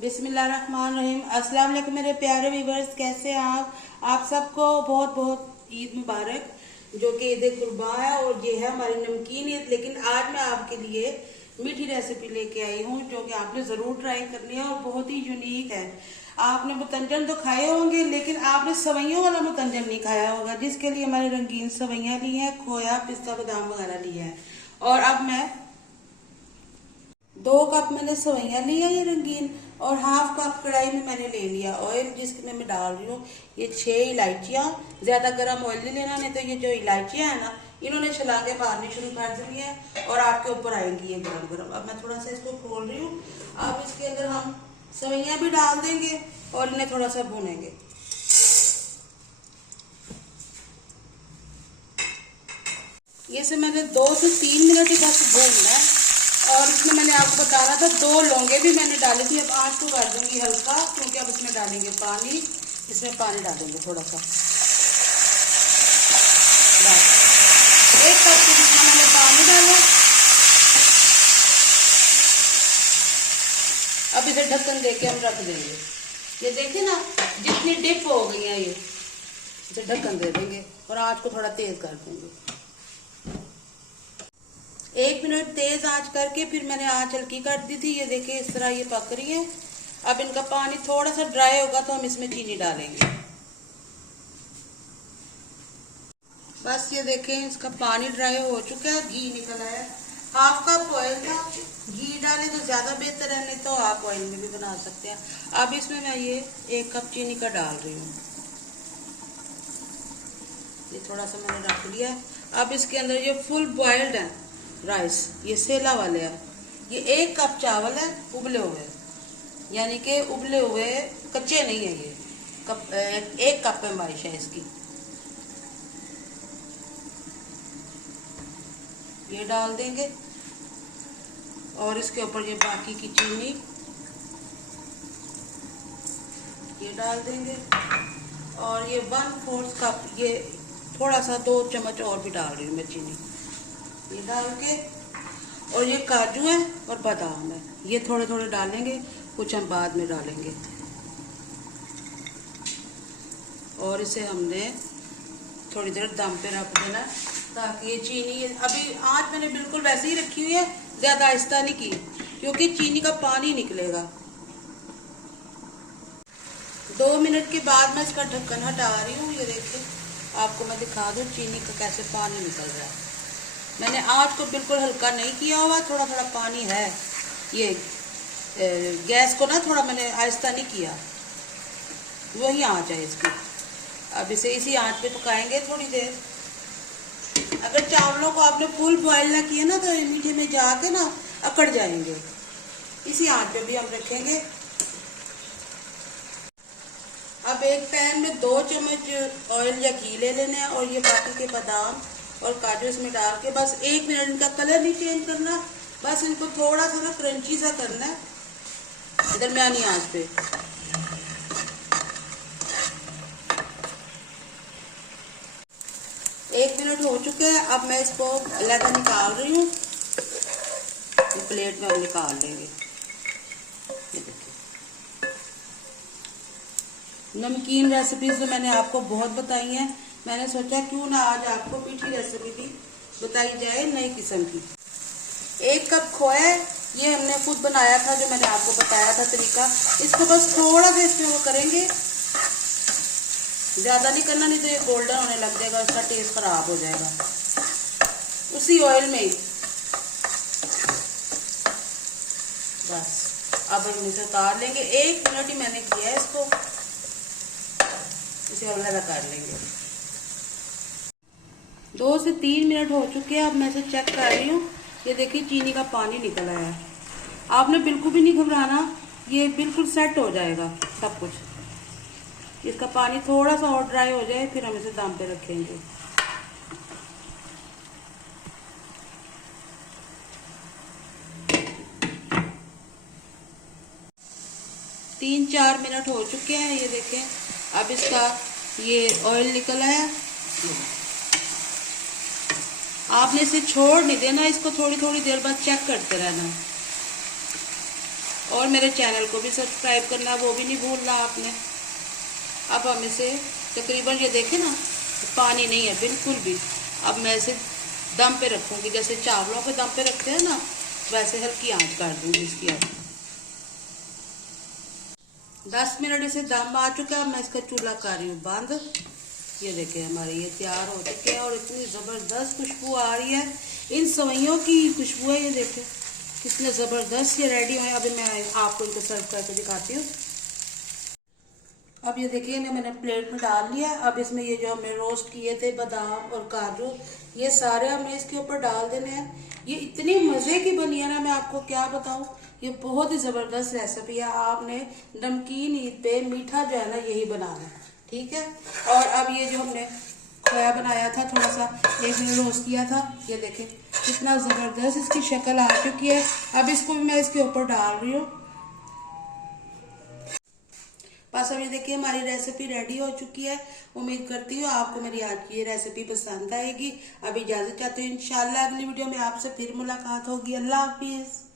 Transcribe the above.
बिस्मिल्लाहिर्रहमानिर्रहीम। अस्सलाम वालेकुम मेरे प्यारे व्यूवर्स, कैसे हैं आप सबको बहुत बहुत ईद मुबारक, जो कि ईद कुर्बा है और ये है हमारी नमकीन ईद। लेकिन आज मैं आपके लिए मीठी रेसिपी लेके आई हूँ जो कि आपने ज़रूर ट्राई करनी है और बहुत ही यूनिक है। आपने मुतंजन तो खाए होंगे लेकिन आपने सवैयों वाला मुतंजन नहीं खाया होगा, जिसके लिए मैंने रंगीन सवैयाँ ली हैं, खोया पिस्ता बादाम वगैरह लिया है। और अब मैं 2 कप मैंने सवैयाँ ली है ये रंगीन, और हाफ कप कढ़ाई में मैंने ले लिया ऑयल, जिसमें मैं डाल रही हूँ ये 6 इलायचियाँ। ज्यादा गर्म ऑयल नहीं लेना, नहीं तो ये जो इलायचियाँ है ना, इन्होंने छलाके मारनी शुरू कर दी है और आपके ऊपर आएंगी ये गरम गरम। अब मैं थोड़ा सा इसको खोल रही हूँ। अब इसके अंदर हम सवैयाँ भी डाल देंगे और इन्हें थोड़ा सा भूनेंगे। ये से मैंने 2 से 3 मिनट ही बस भूनना है। और इसमें मैंने आपको बताना था 2 लौंगे भी मैंने डाली थी। अब आँच को कर दूंगी हल्का, क्योंकि अब इसमें डालेंगे पानी। इसमें पानी डालेंगे थोड़ा सा, बस 1 कप से जितना मैंने पानी डाला। अब इसे ढक्कन देके हम रख देंगे। ये देखिए ना, जितनी डिप हो गई है ये, इसे ढक्कन दे देंगे और आँच को थोड़ा तेज कर देंगे। 1 मिनट तेज आंच करके फिर मैंने आंच हल्की कर दी थी। ये देखिए इस तरह ये पक रही है। अब इनका पानी थोड़ा सा ड्राई होगा तो हम इसमें चीनी डालेंगे। बस ये देखें इसका पानी ड्राई हो चुका है, घी निकला है। हाफ कप ऑयल था, घी डाले तो ज्यादा बेहतर है, नहीं तो आप ऑयल में भी बना सकते हैं। अब इसमें मैं ये 1 कप चीनी का डाल रही हूँ। ये थोड़ा सा मैंने रख लिया है। अब इसके अंदर ये फुल बॉइल्ड है राइस, ये सेला वाले हैं। ये 1 कप चावल है उबले हुए, यानी कि उबले हुए कच्चे नहीं है। ये 1 कप पैमाइश है इसकी। ये डाल देंगे और इसके ऊपर ये बाकी की चीनी ये डाल देंगे। और ये 1/4 कप, ये थोड़ा सा 2 चम्मच और भी डाल रही हूँ मैं चीनी, ये डाल के। और ये काजू है और बादाम है, ये थोड़े थोड़े डालेंगे, कुछ हम बाद में डालेंगे। और इसे हमने थोड़ी देर दम पे रख देना, ताकि ये चीनी, अभी आंच मैंने बिल्कुल वैसे ही रखी हुई है, ज्यादा आहिस्ता नहीं की, क्योंकि चीनी का पानी निकलेगा। 2 मिनट के बाद मैं इसका ढक्कन हटा रही हूँ। ये देखिए, आपको मैं दिखा दूँ चीनी का कैसे पानी निकल रहा है। मैंने आँच को बिल्कुल हल्का नहीं किया हुआ, थोड़ा थोड़ा पानी है। ये गैस को ना थोड़ा मैंने आहिस्ता नहीं किया, वही आँच है इसकी। अब इसे इसी आँच पे पकाएंगे थोड़ी देर। अगर चावलों को आपने फुल बॉयल ना किया ना तो मीठे में जाके ना अकड़ जाएंगे। इसी आँच पे भी हम रखेंगे। अब एक पैन में 2 चम्मच ऑयल या घी ले लेना है और ये बाकी के बादाम और काजू इसमें डाल के बस 1 मिनट, इनका कलर नहीं चेंज करना, बस इनको थोड़ा सा ना क्रंची सा करना है दरमियानी आंच पे। एक मिनट हो चुके हैं। अब मैं इसको अलग निकाल रही हूँ, प्लेट में हम निकाल लेंगे। ये देखिए, नमकीन रेसिपीज तो मैंने आपको बहुत बताई हैं, मैंने सोचा क्यों ना आज आपको मीठी रेसिपी भी बताई जाए नई किस्म की। 1 कप खोया, ये हमने खुद बनाया था, जो मैंने आपको बताया था तरीका। इसको बस थोड़ा सा इसमें वो करेंगे, ज्यादा नहीं करना, नहीं तो ये गोल्डन होने लग जाएगा, उसका टेस्ट खराब हो जाएगा। उसी ऑयल में ही बस। अब हम इसे उतार लेंगे। 1 मिनट ही मैंने किया है इसको, इसे अलग कर लेंगे। 2 से 3 मिनट हो चुके हैं। अब मैं इसे चेक कर रही हूँ। ये देखिए चीनी का पानी निकल आया है। आपने बिल्कुल भी नहीं घबराना, ये बिल्कुल सेट हो जाएगा सब कुछ। इसका पानी थोड़ा सा और ड्राई हो जाए, फिर हम इसे दम पे रखेंगे। तीन 4 मिनट हो चुके हैं। ये देखें, अब इसका ये ऑयल निकल आया। आपने इसे छोड़ नहीं देना, इसको थोड़ी थोड़ी देर बाद चेक करते रहना। और मेरे चैनल को भी सब्सक्राइब करना, वो भी नहीं भूलना आपने। अब हम इसे तकरीबन, ये देखें ना, पानी नहीं है बिल्कुल भी। अब मैं इसे दम पे रखूँगी, जैसे चावलों पे दम पे रखते हैं ना, वैसे हल्की आंच कर दूँगी इसकी। अब 10 मिनट इसे दम आ चुका है। मैं इसका चूल्हा कर रही हूँ बंद। ये देखें हमारे ये तैयार हो चुके हैं और इतनी ज़बरदस्त खुशबू आ रही है, इन सेवइयों की खुशबू है। ये देखें कितने ज़बरदस्त ये रेडी हुए। अभी मैं आपको इनको सर्व करके दिखाती हूँ। अब ये देखिए ना, मैंने प्लेट में डाल लिया। अब इसमें ये जो हमने रोस्ट किए थे बादाम और काजू, ये सारे हमने इसके ऊपर डाल देने हैं। ये इतनी मज़े की बनी है ना, मैं आपको क्या बताऊँ। ये बहुत ही ज़बरदस्त रेसिपी है। आपने नमकीन ईद पे मीठा जो है ना, यही बनाना है, ठीक है। और अब ये जो हमने खोया बनाया था, थोड़ा सा एक मैंने रोस्ट किया था, ये देखें कितना ज़बरदस्त इसकी शक्ल आ चुकी है। अब इसको भी मैं इसके ऊपर डाल रही हूँ। बस अब ये देखिए हमारी रेसिपी रेडी हो चुकी है। उम्मीद करती हूँ आपको मेरी आज की ये रेसिपी पसंद आएगी। अब इजाज़त चाहती हूँ, इंशाल्लाह अगली वीडियो में आपसे फिर मुलाकात होगी। अल्लाह हाफिज़।